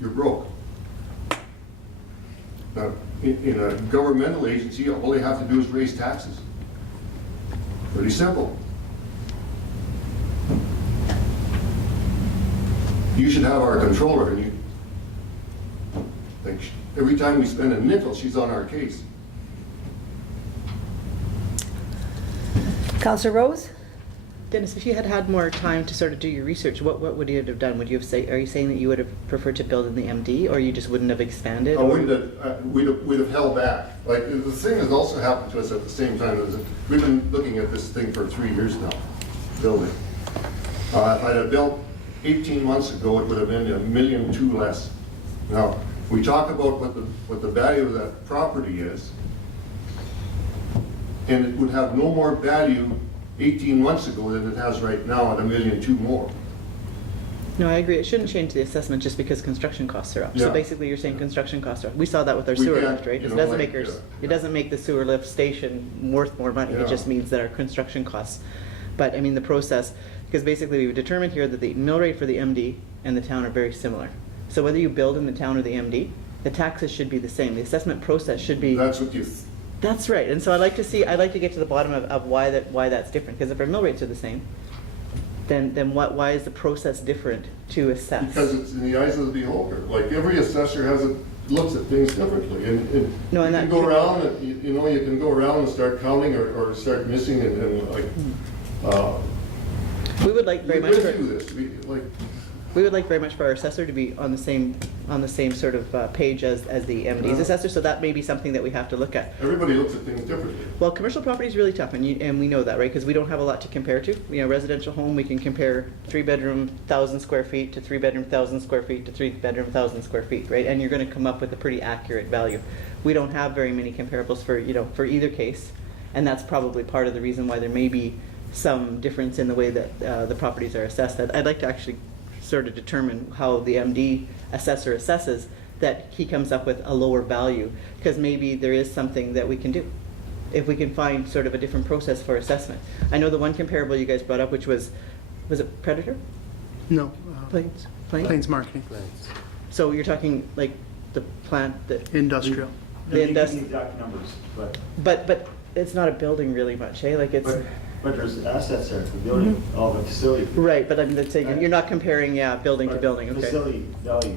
you're broke. Now, in a governmental agency, all they have to do is raise taxes. Pretty simple. You should have our controller, and like, every time we spend a nickel, she's on our case. Councillor Rose? Dennis, if you had had more time to sort of do your research, what would you have done? Would you have are you saying that you would have preferred to build in the MD, or you just wouldn't have expanded? I wouldn't have, we'd have held back. Like, the thing has also happened to us at the same time. We've been looking at this thing for 3 years now, building. If I'd have built 18 months ago, it would have been $1.2 million less. Now, we talk about what the value of that property is, and it would have no more value 18 months ago than it has right now at $1.2 million more. No, I agree. It shouldn't change the assessment just because construction costs are up. Yeah. So basically, you're saying construction costs are up. We saw that with our We sewer can't, lift, right? you It know, doesn't like, make it doesn't make the sewer lift station worth more money. Yeah. It just means that our construction costs. But I mean, the process, because basically we've determined here that the mill rate for the MD and the town are very similar. So whether you build in the town or the MD, the taxes should be the same. The assessment process should be. That's what you. That's right. And so I'd like to get to the bottom of why that's different. Because if our mill rates are the same, then why is the process different to assess? Because it's in the eyes of the beholder. Like, every assessor looks at things differently, and No, and you that- can go around and you can go around and start counting or start missing and like. We would like very we much would for, do this. we would like very much for our assessor to be on the same sort of page as the MD's Yeah. assessor. So that may be something that we have to look at. Everybody looks at things differently. Well, commercial property is really tough, and we know that, right? Because we don't have a lot to compare to. You know, residential home, we can compare 3-bedroom, 1,000 square feet to 3-bedroom, 1,000 square feet to 3-bedroom, 1,000 square feet, right? And you're going to come up with a pretty accurate value. We don't have very many comparables for either case, and that's probably part of the reason why there may be some difference in the way that the properties are assessed. I'd like to actually sort of determine how the MD assessor assesses that he comes up with a lower value, because maybe there is something that we can do if we can find sort of a different process for assessment. I know the one comparable you guys brought up, which was it Predator? No. Plains marketing. So you're talking like the plant that Industrial. the The exact numbers, but it's not a building really much, eh? Like it's but there's assets there, the building, all the facility. right, but I'm saying you're not comparing building to building, okay? Facility value,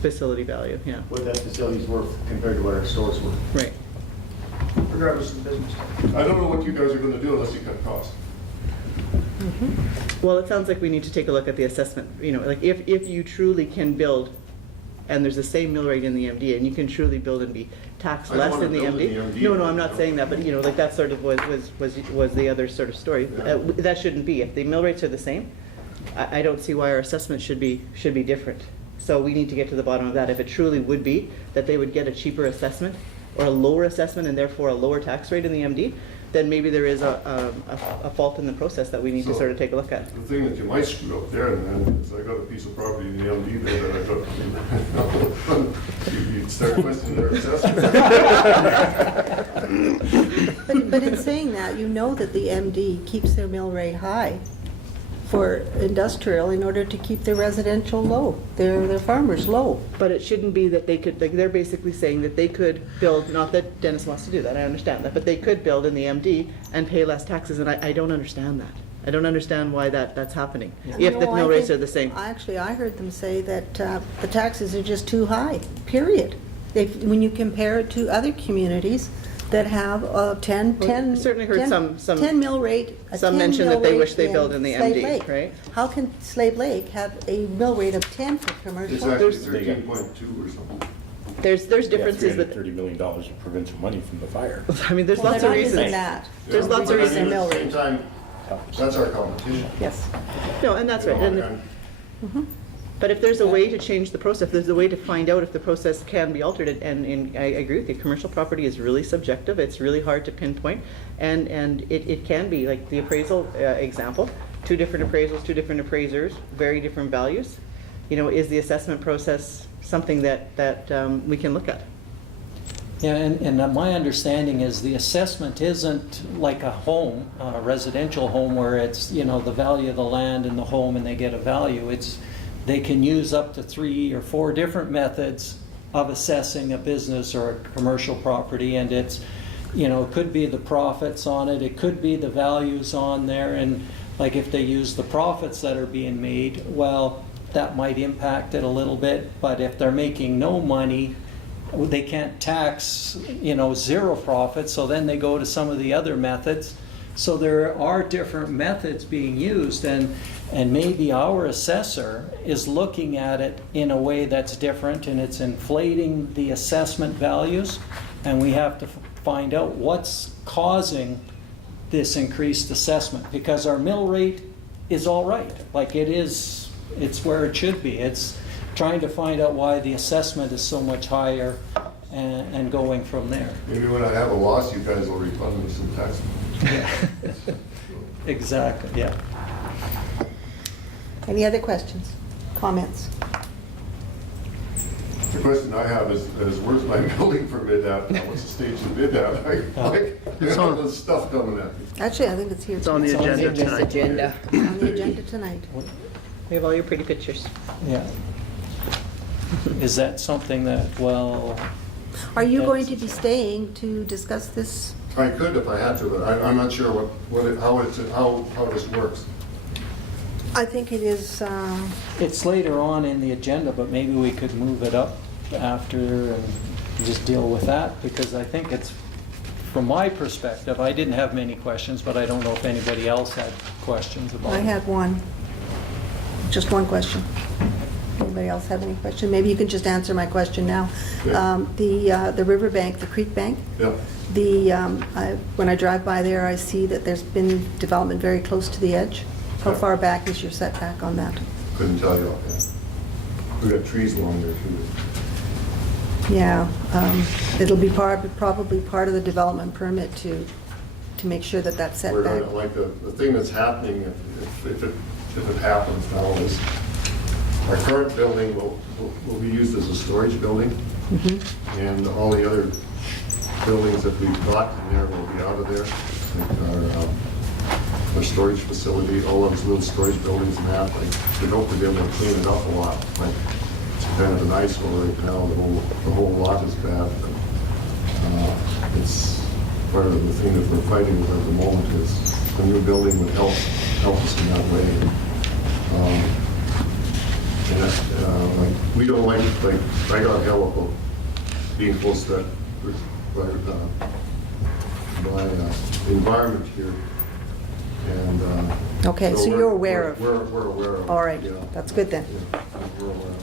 Facility value, yeah, what that facility's worth compared to what our store's worth. right. regardless of the business. I don't know what you guys are going to do unless you cut costs. Well, it sounds like we need to take a look at the assessment, like if you truly can build, and there's the same mill rate in the MD, and you can truly build and be taxed I don't less wanna than the build MD. in the MD, No, I'm not no. saying that, but like that sort of was the other sort of story. Yeah. That shouldn't be. If the mill rates are the same, I don't see why our assessment should be different. So we need to get to the bottom of that. If it truly would be that they would get a cheaper assessment or a lower assessment and therefore a lower tax rate in the MD, then maybe there is a fault in the process that we need to So- sort of take a look at. The thing that you might screw up there, and is I got a piece of property in the MD there that I got. You'd start questioning their assessment. But in saying that, you know that the MD keeps their mill rate high for industrial in order to keep their residential low, their farmers low. But it shouldn't be that they could, like, they're basically saying that they could build, not that Dennis wants to do that, I understand that, but they could build in the MD and pay less taxes, and I don't understand that. I don't understand why that's happening, if the No, I mill rates think- are the same. Actually, I heard them say that the taxes are just too high, period. When you compare it to other communities that have 10 I certainly heard some 10 mill rate. a some 10 mention mill that they rate wish they build in the Slave MD, Lake. right? How can Slave Lake have a mill rate of 10 for commercial? It's actually 13.2 or something. There's differences that, $330 million of provincial money from the fire. I mean, there's Well, lots they're of not using reasons. that. There's Yeah, lots of but I mean, reasons. At the same time, that's our competition. Yes. No, and that's You right. know, And and But if there's a way to change the process, there's a way to find out if the process can be altered, and I agree with you, commercial property is really subjective, it's really hard to pinpoint, and it can be, like the appraisal example, 2 different appraisals, 2 different appraisers, very different values. Is the assessment process something that we can look at? Yeah, and my understanding is the assessment isn't like a home, a residential home, where it's, the value of the land and the home and they get a value. It's they can use up to 3 or 4 different methods of assessing a business or a commercial property, and it's, you know, it could be the profits on it, it could be the values on there, and like if they use the profits that are being made, well, that might impact it a little bit, but if they're making no money, they can't tax, you know, zero profit, so then they go to some of the other methods. So there are different methods being used, and maybe our assessor is looking at it in a way that's different, and it's inflating the assessment values, and we have to find out what's causing this increased assessment, because our mill rate is all right. Like it's where it should be. It's trying to find out why the assessment is so much higher and going from there. Maybe when I have a loss, you guys will refund me some tax. Exactly, yeah. Any other questions, comments? The question I have is where's my building permit at now? What's the stage of the bid at? There's all this stuff coming at me. Actually, I think it's here. It's on the tonight. agenda tonight. Agenda. On the agenda tonight. We have all your pretty pictures. Yeah. Is that something that, well, Are you going to be staying to discuss this? I could if I had to, but I'm not sure how this works. I think it is, it's later on in the agenda, but maybe we could move it up after and just deal with that, because I think it's, from my perspective, I didn't have many questions, but I don't know if anybody else had questions about it. I had one, just one question. Anybody else have any question? Maybe you can just answer my question now. Yeah. The riverbank, the creek bank, Yeah. when I drive by there, I see that there's been development very close to the edge. How Yeah. far back is your setback on that? Couldn't tell you offhand. We got trees along there too. Yeah, it'll be probably part of the development permit to make sure that that We're setback. gonna, like the thing that's happening, if it happens now, is our current building will be used as a storage building, and all the other buildings that we've got in there will be out of there. Like our storage facility, all those little storage buildings and that, like, we hope to be able to clean it up a lot. Like, it's kind of an eyesore right now, the whole lot is bad, but it's part of the thing that we're fighting with at the moment is the new building would help us in that way. Like, we don't like I got hell about being close to that by the environment here. And Okay, so you're aware of. We're aware of it. All right, yeah. that's good then. Yeah, we're aware of it.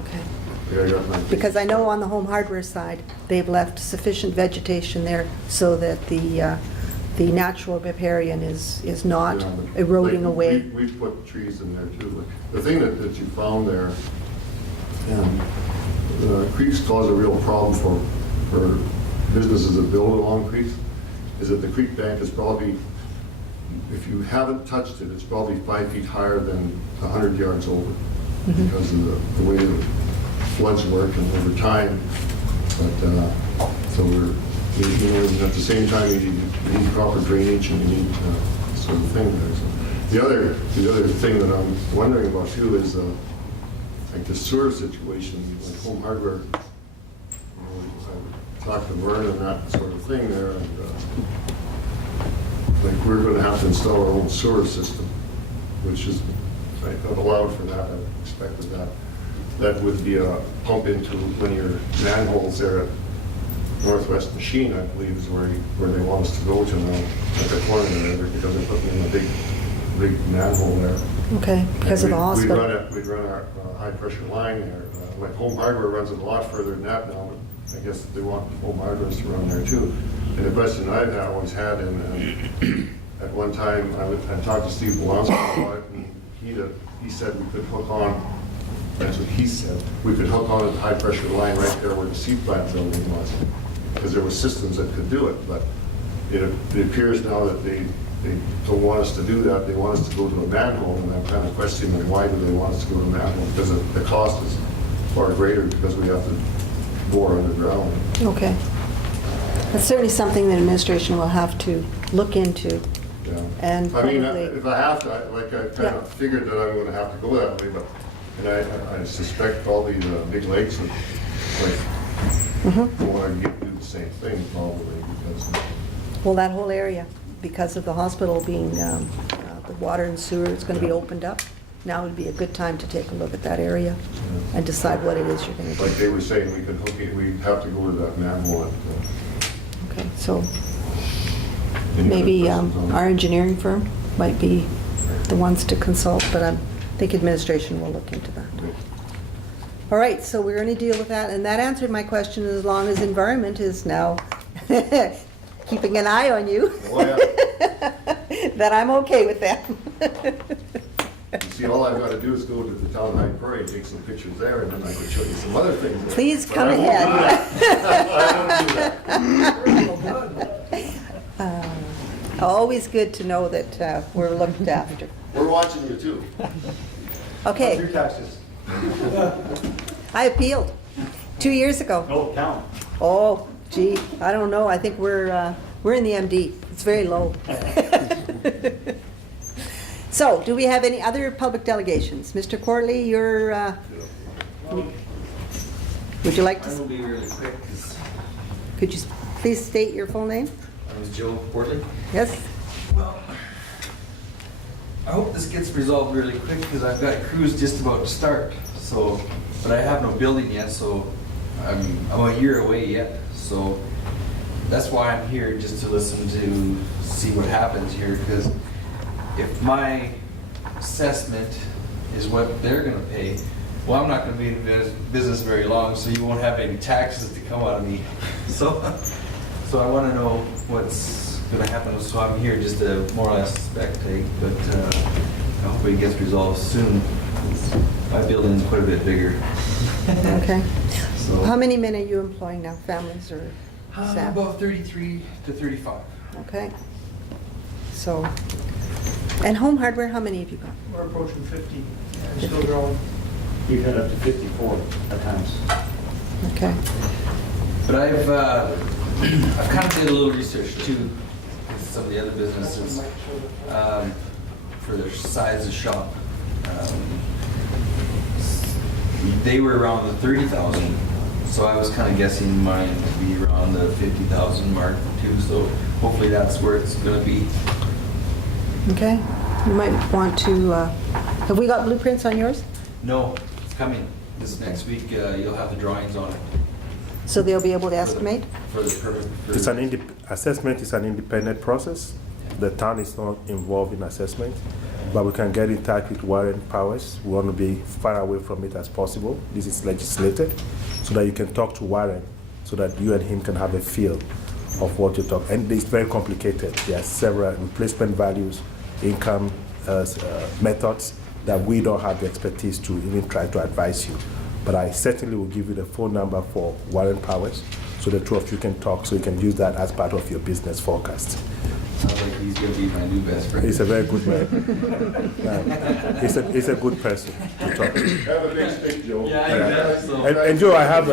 Okay. Yeah, I got my- Because I know on the home hardware side, they've left sufficient vegetation there so that the natural riparian is not Yeah, but, eroding like, away. We've put trees in there too. Like, the thing that you found there, creeks cause a real problem for businesses that build along creeks, is that the creek bank is probably, if you haven't touched it, it's probably 5 feet higher than 100 yards over because of the way the floods work and over time. But so at the same time you need proper drainage and you need sort of thing there. So the other thing that I'm wondering about too is like the sewer situation, like home hardware. I talked to Vern and that sort of thing there, and like we're going to have to install our own sewer system, which is I've allowed for that. I expected that. That would be a pump into one of your manholes there at Northwest Machine, I believe, is where they want us to go to now, at the corner there, because they're putting in a big manhole there. Okay, because of the hospital. We'd run our high pressure line there. Like home hardware runs it a lot further than that now, but I guess they want home hardware to run there too. And the question I've always had, and at one time I talked to Steve Walensky about it, and he said we could hook on. That's what he said. We could hook on a high pressure line right there where the seed plant building was, because there were systems that could do it. But it appears now that they don't want us to do that. They want us to go to a manhole, and I'm kind of questioning why do they want us to go to a manhole? Because the cost is far greater because we have to bore underground. Okay. That's certainly something the administration will have to look into. Yeah. And I mean, probably- if I have to, I kind Yeah. of figured that I'm going to have to go that way, but And I suspect probably the big lakes and like, want to do the same thing probably because Well, that whole area, because of the hospital being, the water and sewer is going to be opened up, now would be a good time to take a look at that area and decide what it is you're going to like do. they were saying, we could hook it, we'd have to go to that manhole at Okay, so any maybe other persons on it. our engineering firm might be the ones to consult, but I think administration will look into that. All right, so we're going to deal with that, and that answered my question as long as environment is now keeping an eye on you, Oh, yeah. that I'm okay with that. You see, all I've got to do is go to the town High Prairie, take some pictures there, and then I could show you some other things. there. Please But come I won't ahead. do that. I don't do that. Always good to know that we're looked after. We're watching you too. Okay, Your taxes. I appealed 2 years ago. No, count. Oh, gee, I don't know, I think we're in the MD. It's very low. So, do we have any other public delegations? Mr. Corley, you're, would you like I will to, be really quick because could you please state your full name? I was Joe Portland. Yes? Well, I hope this gets resolved really quick because I've got crews just about to start. So, but I have no building yet, so I'm a year away yet. So that's why I'm here, just to listen to see what happens here. Because if my assessment is what they're going to pay, well, I'm not going to be in business very long, so you won't have any taxes to come out of me. So I want to know what's going to happen. So I'm here just to more or less spectate, but I hope it gets resolved soon. My building is quite a bit bigger. Okay. So How many men are you employing now, families or staff? about 33 to 35. Okay. So, and home hardware, how many have you got? We're approaching 50, and still growing. We've had up to 54 at times. Okay. But I've kind of did a little research too, with some of the other businesses for their size of shop. They were around the 30,000, so I was kind of guessing mine to be around the 50,000 mark too. So hopefully that's where it's going to be. Okay. You might want to, have we got blueprints on yours? No, it's coming this next week. You'll have the drawings on it. So they'll be able to estimate? For the permit. It's an assessment is an independent process. The town is not involved in assessment, but we can get in touch with Warren Powers. We want to be far away from it as possible. This is legislated, so that you can talk to Warren, so that you and him can have a feel of what you talk. And it's very complicated. There are several replacement values, income methods that we don't have the expertise to even try to advise you. But I certainly will give you the phone number for Warren Powers, so the two of you can talk, so you can use that as part of your business forecast. Sounds like he's going to be my new best friend. He's a very good man. He's a good person to talk to. Have a big stick, Joe. And Joe, I have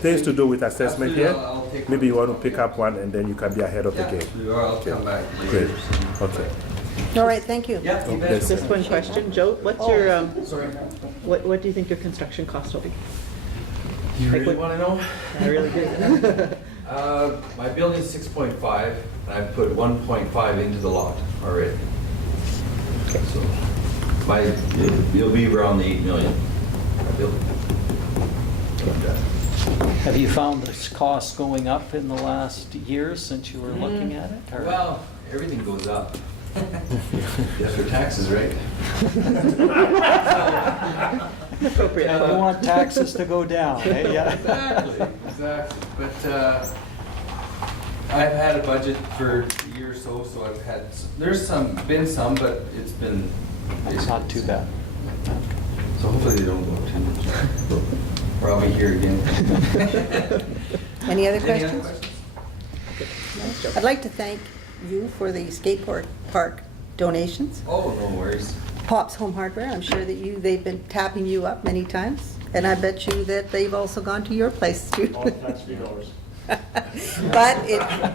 things to do with assessment Absolutely, here. I'll take Maybe you want to pick up one, and then you can be ahead of the game. Absolutely, or I'll come back Great. later. Okay. All right, thank you. Yeah, you bet. Yes. Just one question, Joe, what's your, Sorry. what do you think your construction cost will be? You Like really what- want to know? I really do. My building's 6.5, and I put 1.5 into the lot already. So you'll be around the 8 million. my building. Have you found this cost going up in the last year since you were looking at it? or- Well, everything goes up. Yes, for taxes, right? Appropriate. Yeah, we want taxes to go down, eh? Yeah. Exactly. But I've had a budget for a year or so, so I've had, been some, but it's been It's not too bad. So hopefully they don't go up too much. Or I'll be here again. Any other Any other questions? questions? I'd like to thank you for the skateboard park donations. Oh, no worries. Pop's Home Hardware, I'm sure that they've been tapping you up many times, and I bet you that they've also gone to your place too. All tax-free dollars. But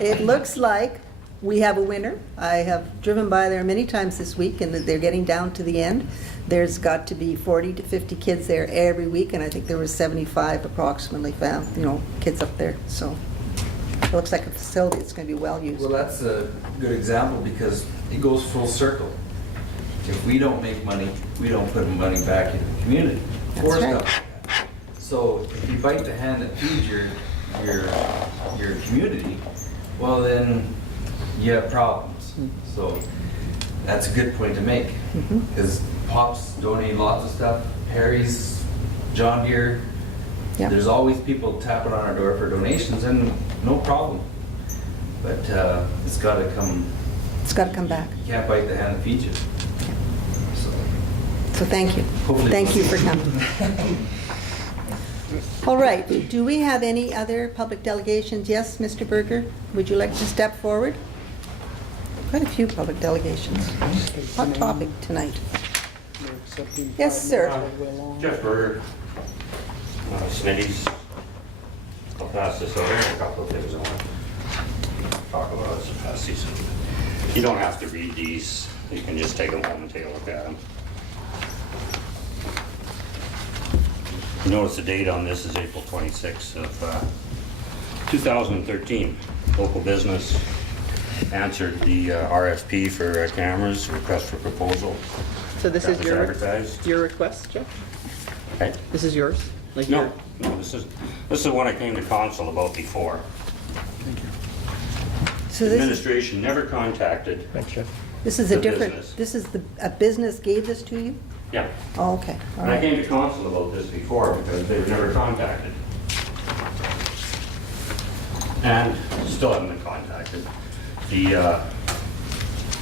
it looks like we have a winner. I have driven by there many times this week, and they're getting down to the end. there's got to be 40 to 50 kids there every week, and I think there was 75 approximately found, kids up there, so it looks like a facility that's going to be well used. Well, that's a good example because it goes full circle. If we don't make money, we don't put money back into the community. That's For right. stuff like that. So if you bite the hand that feeds your community, well then you have problems. So that's a good point to make. Because Pops donate lots of stuff, Harry's, John Deere. Yeah. There's always people tapping on our door for donations and no problem. But it's got to come. It's got to come back. You can't bite the hand that feeds you. So thank you. Hopefully- Thank you for coming. All right, do we have any other public delegations? Yes, Mr. Berger, would you like to step forward? Quite a few public delegations. Hot topic tonight. Yes, sir. Jeff Berger, Smitty's. I'll pass this over. A couple of things I want to talk about as I pass these. You don't have to read these. You can just take them home and take a look at them. You notice the date on this is April 26th of 2013. Local business answered the RFP for cameras, request for proposal. So this is That was advertised. your request, Jeff? Okay. This is yours? Like No, this is the one I came to council about before. So this Administration never contacted. is a the different, business. this is a business gave this to you? Yeah. Oh, okay, all And I right. came to council about this before because they were never contacted. And still haven't been contacted. The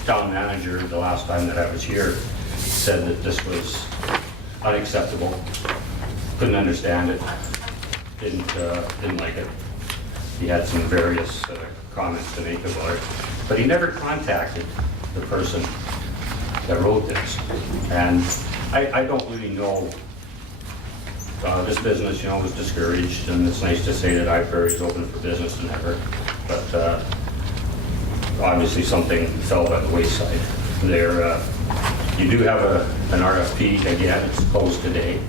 town manager, the last time that I was here, said that this was unacceptable. Couldn't understand it. Didn't like it. He had some various comments to make about it. But he never contacted the person that wrote this. And I don't really know. This business, was discouraged, and it's nice to say that High Prairie is open for business and ever. But obviously something fell by the wayside. There, you do have an RFP again. It's closed today.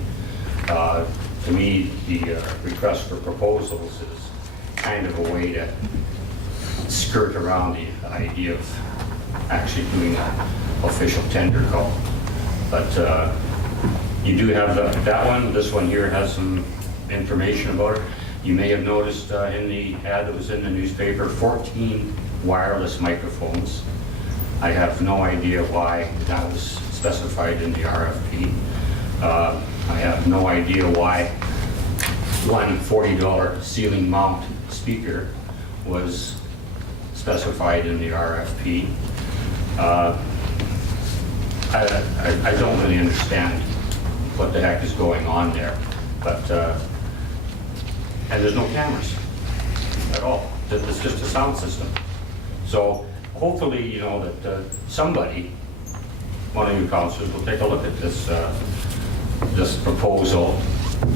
To me, the request for proposals is kind of a way to skirt around the idea of actually doing an official tender call. But you do have that one. This one here has some information about it. You may have noticed in the ad that was in the newspaper, 14 wireless microphones. I have no idea why that was specified in the RFP. I have no idea why one $40 ceiling mount speaker was specified in the RFP. I don't really understand what the heck is going on there, but and there's no cameras at all. It's just a sound system. So hopefully, that somebody, one of you councilors, will take a look at this this proposal,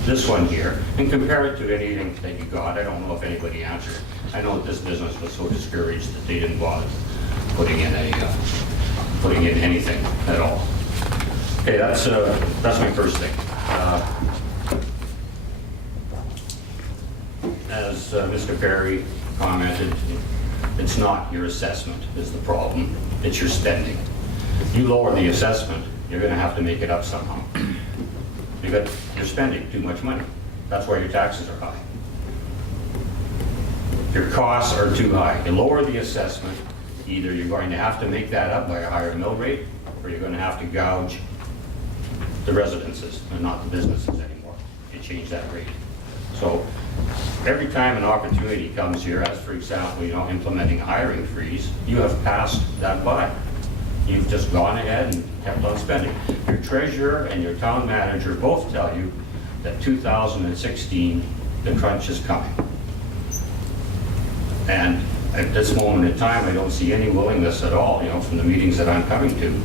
this one here, and compare it to anything that you got. I don't know if anybody answered. I know that this business was so discouraged that they didn't bother putting in anything at all. Okay, that's my first thing. As Mr. Perry commented, it's not your assessment is the problem, it's your spending. You lower the assessment, you're going to have to make it up somehow. You're spending too much money. That's why your taxes are high. Your costs are too high. You lower the assessment, either you're going to have to make that up by a higher mill rate, or you're going to have to gouge the residences and not the businesses anymore. You change that rate. So every time an opportunity comes here, as for example, implementing a hiring freeze, you have passed that by. You've just gone ahead and kept on spending. Your treasurer and your town manager both tell you that 2016, the crunch is coming. And at this moment in time, I don't see any willingness at all, from the meetings that I'm coming to,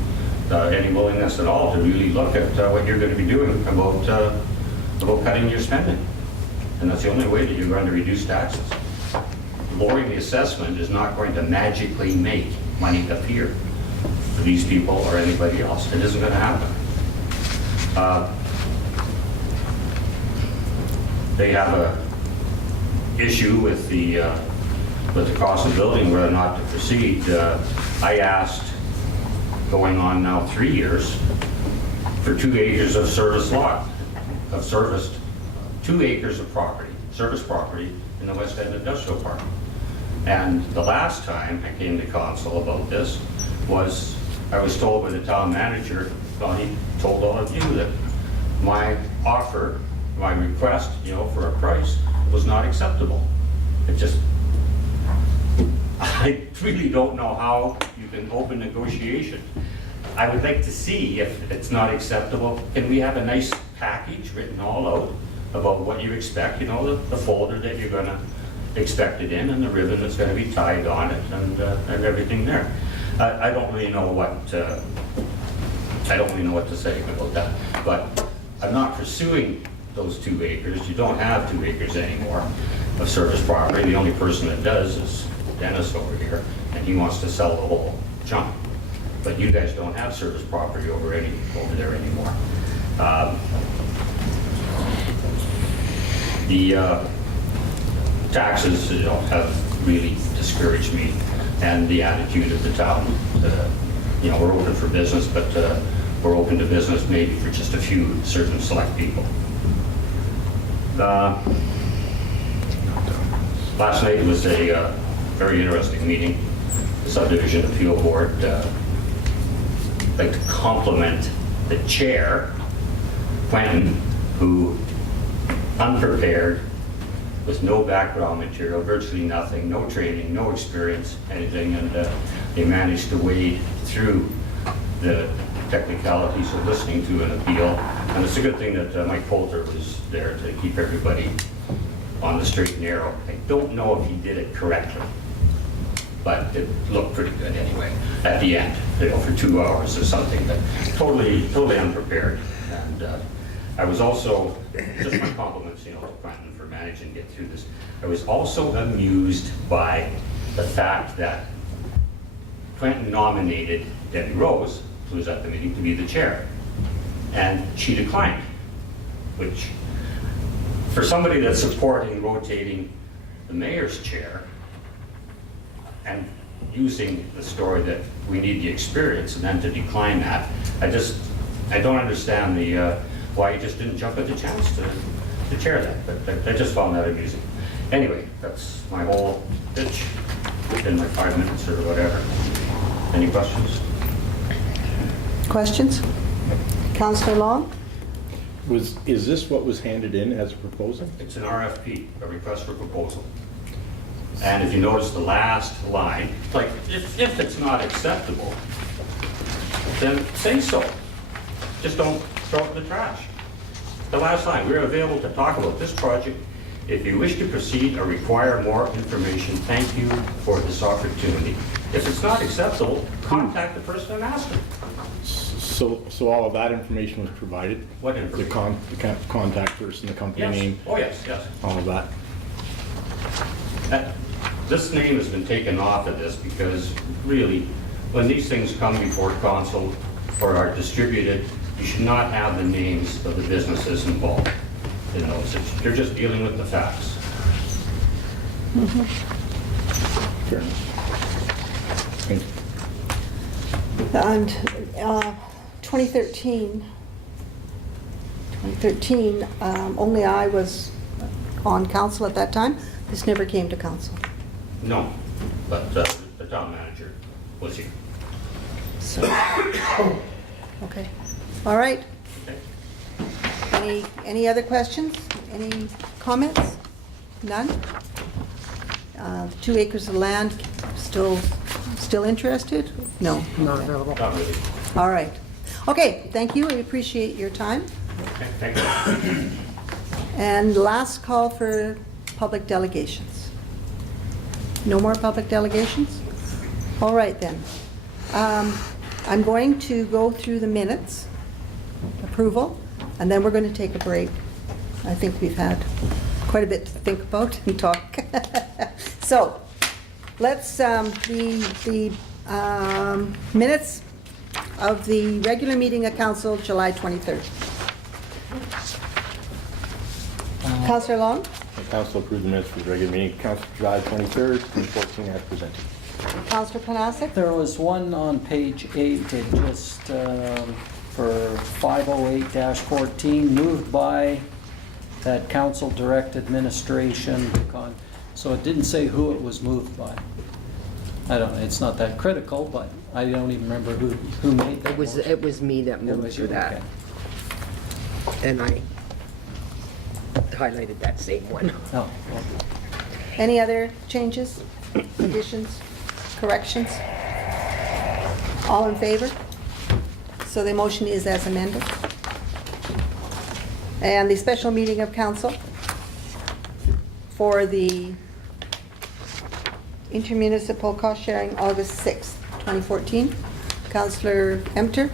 any willingness at all to really look at what you're going to be doing about cutting your spending. And that's the only way that you're going to reduce taxes. Lowering the assessment is not going to magically make money appear for these people or anybody else. It isn't going to happen. They have a issue with the cost of building, whether or not to proceed. I asked, going on now 3 years, for 2 acres of serviced 2 acres of property, service property in the West End Industrial Park. And the last time I came to council about this was, I was told by the town manager, well, he told all of you that my offer, my request, for a price was not acceptable. It just, I really don't know how you can open negotiation. I would like to see if it's not acceptable, can we have a nice package written all out about what you expect, the folder that you're gonna expect it in and the ribbon that's gonna be tied on it and everything there. I don't really know what to say about that, but I'm not pursuing those 2 acres. You don't have 2 acres anymore of service property. The only person that does is Dennis over here, and he wants to sell the whole chunk. But you guys don't have service property over there anymore. The taxes, have really discouraged me, and the attitude of the town. We're open for business, but we're open to business maybe for just a few certain select people. Last night was a very interesting meeting. The subdivision appeal board. I'd like to compliment the chair, Quentin, who, unprepared, with no background material, virtually nothing, no training, no experience, anything, and they managed to wade through the technicalities of listening to an appeal. And it's a good thing that Mike Poulter was there to keep everybody on the straight and narrow. I don't know if he did it correctly, but it looked pretty good anyway at the end, for 2 hours or something, but totally unprepared. And I was also, just my compliments, to Quentin for managing to get through this. I was also amused by the fact that Quentin nominated Debbie Rose, who was at the meeting, to be the chair, and she declined, which, for somebody that's supporting rotating the mayor's chair and using the story that we need the experience and then to decline that, I don't understand why you just didn't jump at the chance to chair that, but I just found that amusing. Anyway, that's my whole pitch in my 5 minutes or whatever. Any questions? Questions? Councillor Long? Is this what was handed in as a proposal? It's an RFP, a request for proposal. And if you notice the last line, like, if it's not acceptable, then say so. Just don't throw it in the trash. The last line, we're available to talk about this project. If you wish to proceed or require more information, thank you for this opportunity. If it's not acceptable, contact the person and ask them. So all of that information was provided? What information? The contact person, the company name? Oh, yes. All of that? This name has been taken off of this because really, when these things come before council or are distributed, you should not have the names of the businesses involved in those. You're just dealing with the facts. Fair enough. Thank you. And 2013, only I was on council at that time. This never came to council. No, but the town manager was here. So, okay. All right. Okay. Any other questions? Any comments? None? 2 acres of land, still interested? No. Not available. Not really. All right. Okay, thank you. We appreciate your time. Okay, thank you. And last call for public delegations. No more public delegations? All right then. I'm going to go through the minutes, approval, and then we're going to take a break. I think we've had quite a bit to think about and talk. So, let's, the minutes of the regular meeting of council, July 23rd. Councillor Long? The council approved the minutes for the regular meeting, Council July 23rd, 2014, as presented. Councillor Panasic? There was one on page 8, it just, for 508-14, moved by that council direct administration. So it didn't say who it was moved by. I don't know, it's not that critical, but I don't even remember who made that motion. It was me that It moved was for you, that, okay. and I highlighted that same one. Oh, well, Any other changes, additions, corrections? All in favor? So the motion is as amended. And the special meeting of council for the intermunicipal cost sharing, August 6th, 2014. Councillor Emter,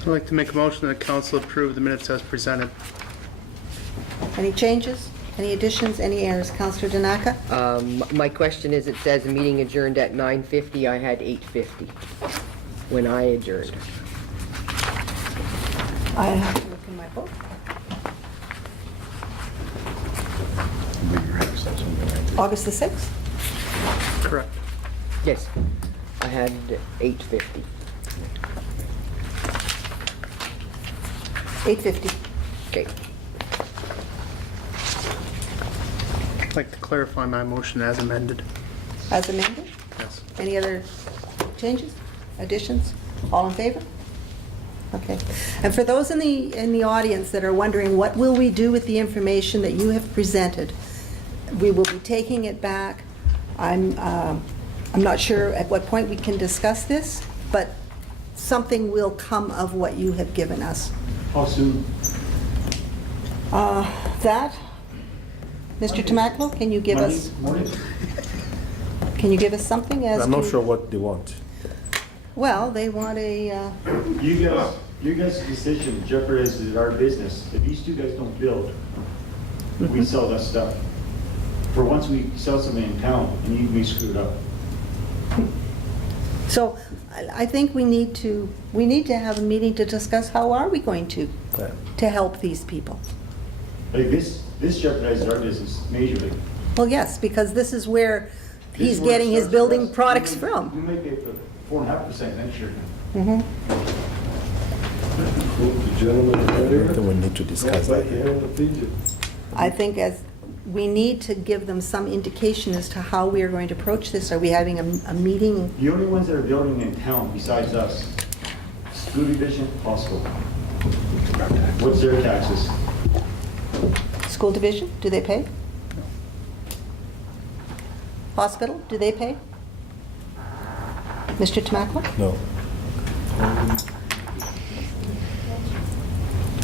I'd like to make a motion that council approve the minutes as presented. any changes, any additions, any errors? Councillor Danaka? My question is, it says meeting adjourned at 9:50, I had 8:50 when I adjourned. I have to look in my book. August the 6th? Correct. Yes, I had 8:50. 8:50. Okay. I'd like to clarify my motion as amended. As amended? Yes. Any other changes, additions? All in favor? Okay. And for those in the audience that are wondering, what will we do with the information that you have presented? We will be taking it back. I'm not sure at what point we can discuss this, but something will come of what you have given us. How soon? That, Mr. Tomac, can you give us? Morning? Can you give us something as I'm not to- sure what they want. Well, they want a, You guys' decision jeopardizes our business. If these two guys don't build, we sell that stuff. For once we sell something in town, and we screw it up. so I think we need to have a meeting to discuss how are we going to help these people. Like this jeopardizes our business majorly. Well, yes, because this is where This he's is where it getting his starts for building us. products We from. may pay for 4.5% next year. Mhm. I think we need to discuss that here. I think as we need to give them some indication as to how we are going to approach this. Are we having a meeting? The only ones that are building in town besides us, school division, hospital. What's their taxes? School division, do they pay? Hospital, do they pay? Mr. Tomac? No.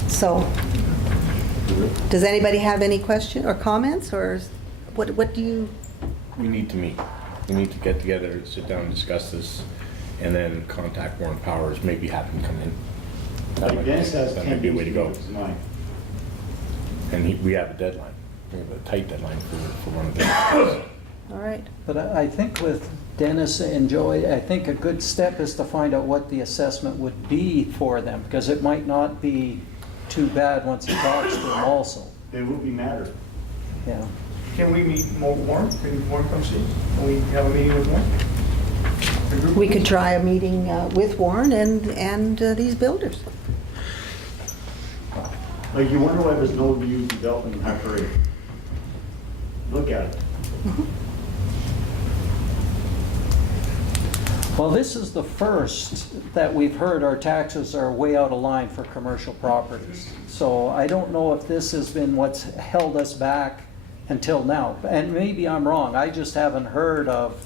So, does anybody have any question or comments, or what do you? We need to meet. We need to get together, sit down and discuss this, and then contact Warren Powers, maybe have him come in. Like Dennis has That 10 might be a way to go. tonight. And we have a deadline. We have a tight deadline for one of the. All right. But I think with Dennis and Joey, I think a good step is to find out what the assessment would be for them, because it might not be too bad once he talks to them also. They will be matter. Yeah. Can we meet Warren? Can Warren come see? Can we have a meeting with Warren? The group? We could try a meeting with Warren and these builders. Like, you wonder why there's no new development in High Prairie. Look at it. Well, this is the first that we've heard our taxes are way out of line for commercial properties. So I don't know if this has been what's held us back until now. And maybe I'm wrong. I just haven't heard of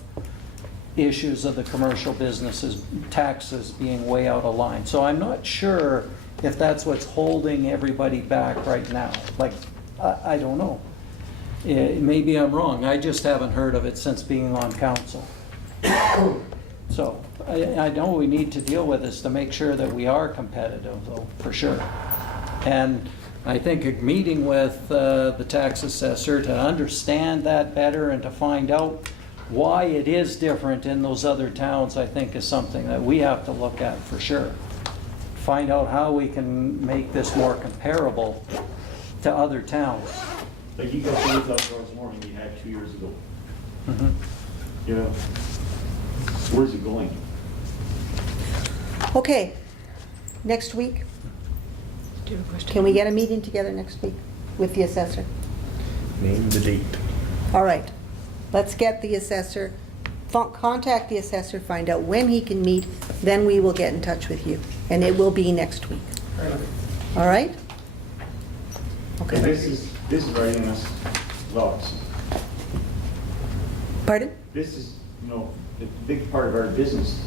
issues of the commercial businesses, taxes being way out of line. So I'm not sure if that's what's holding everybody back right now. Like, I don't know. Maybe I'm wrong. I just haven't heard of it since being on council. So I know we need to deal with this to make sure that we are competitive, though, for sure. And I think a meeting with the tax assessor to understand that better and to find out why it is different in those other towns, I think is something that we have to look at for sure. Find out how we can make this more comparable to other towns. Like you got $20,000 more than you had 2 years ago. You know, where's it going? Okay, next week, can we get a meeting together next week with the assessor? Name the date. All right, let's get the assessor, contact the assessor, find out when he can meet, then we will get in touch with you, and it will be next week. All right? And Okay. this is writing us lots. Pardon? This is, you know, a big part of our business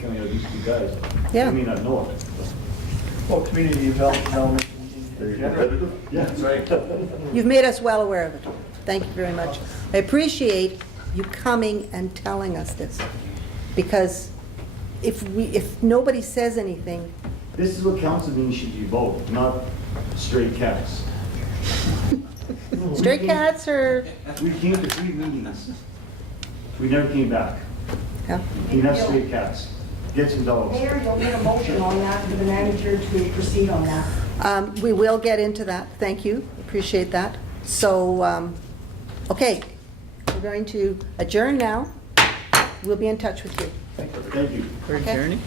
coming out of these two guys. Yeah. I may not know it. Well, community development in general. Yeah. That's right. You've made us well aware of it. Thank you very much. I appreciate you coming and telling us this, because if nobody says anything, This is what council meetings should be about, not stray cats. stray cats are, We came to 3 meetings. We never came back. yeah. Enough stray cats. Get some dogs. Mayor, you'll need a motion on that for the manager to proceed on that. We will get into that. Thank you. Appreciate that. So, okay, we're going to adjourn now. We'll be in touch with you. Thank you. We're Okay. adjourning?